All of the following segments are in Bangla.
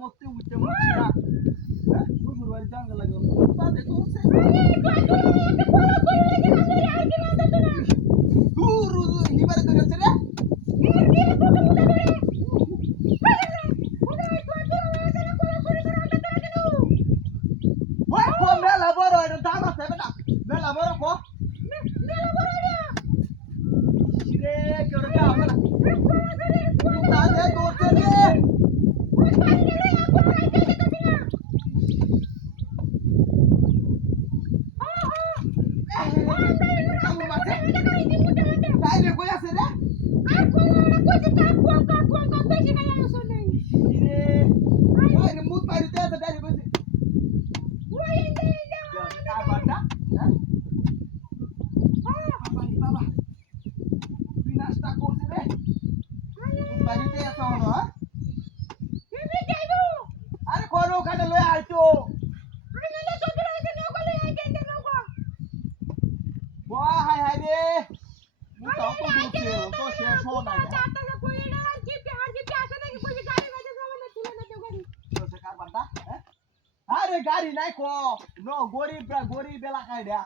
মরতে উঠতে মরছি না শ্বশুর বাড়ি জাঙ্গা লাগে তাতে তো দূর হিবারে তো গেছে রে ওই কো মেলা বড় এটা দাম আছে বেটা মেলা বড় কো রে কেউ রে আমরা তাতে দৌড়তে রে Dai koi আছে রে আর কই না কই তা কোন বেশি নাই আসো নাই রে ওই রে মুত পাইতে আছে ডাইরে কইছে ওই এই যা বাটা হ্যাঁ বাবা বিনাশটা করছে রে মুত পাইতে আছে হলো হ্যাঁ তুমি যাইবো আরে কোন ওখানে লই আইতো আরে না চোখে হইছে নৌকা লই আই কেন নৌকা ওয়া হাই হাই রে মুতাও তো দুছে তো শেষ হো না চারটা কই না জিপে আর জিপে আসে নাকি কই গাড়ি বাজে যাবে না তুলে না কেউ গাড়ি তো সে কার বান্দা হ্যাঁ আরে গাড়ি নাই কো নো গরিব এলাকায় দেয়া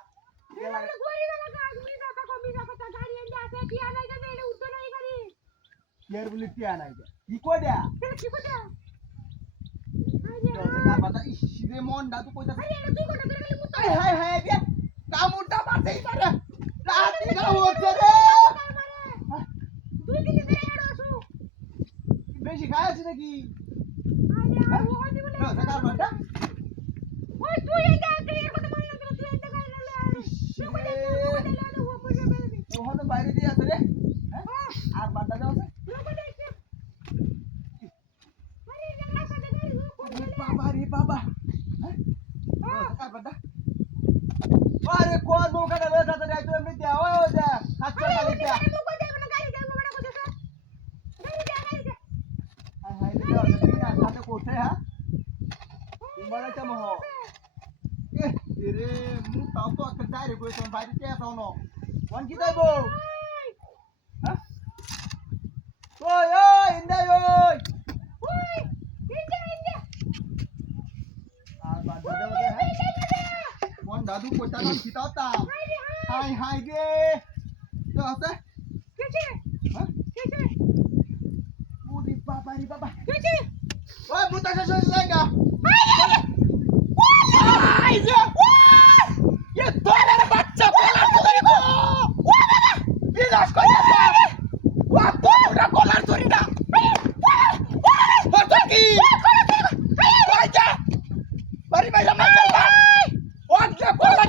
গরিব এলাকা তুমি না কমি না কথা গাড়ি এনে আছে টিয়া নাই কেন এটা উঠবে না এই গাড়ি কেয়ার বলি টিয়া নাই কি কই দেয়া কি কই দেয়া আরে কার বান্দা ইস রে মনডা তুই কইতা আরে এটা তুই কোটা করে মুতা হাই হাই বিয়া কামুটা মারতেই পারে রাতি গা হচ্ছে রে তুই দিলি দে এড়াসু বেশি খায় আছে নাকি আরে ও হইনি বলে সকাল বাটা ওই তুই এই যা এর কথা বল না তুই এই জায়গায় ও হতো বাইরে দিয়ে আছে রে হ্যাঁ আর বাটা যাও আরে জানা সাথে বাবা রে বাবা হ্যাঁ সকাল বাটা আরে কোন নৌকাটা লয়ে যাতে যাই তুই এমনি দেয়া ওই যা আচ্ছা গাড়ি দেয়া নৌকা যাবে না গাড়ি যাবে বড় কথা গাড়ি দে হাই হাই রে তুই না সাথে কোথায় হ্যাঁ তোমার এটা মহ এ রে মু তাও তো একটা ডাইরে কইছন বাইরে তে আছো ন কোন কি যাইবো হ্যাঁ ওই ওই ইন্দাই ওই ইন্দা আর বাদ দাও হ্যাঁ কোন দাদু কইতা না খিতাওতা হাই হাই রে তো আছে কেছে হ্যাঁ কেছে ওরে বাবা রে বাবা কেছে ওই মুতা শেষ হয়ে যায়গা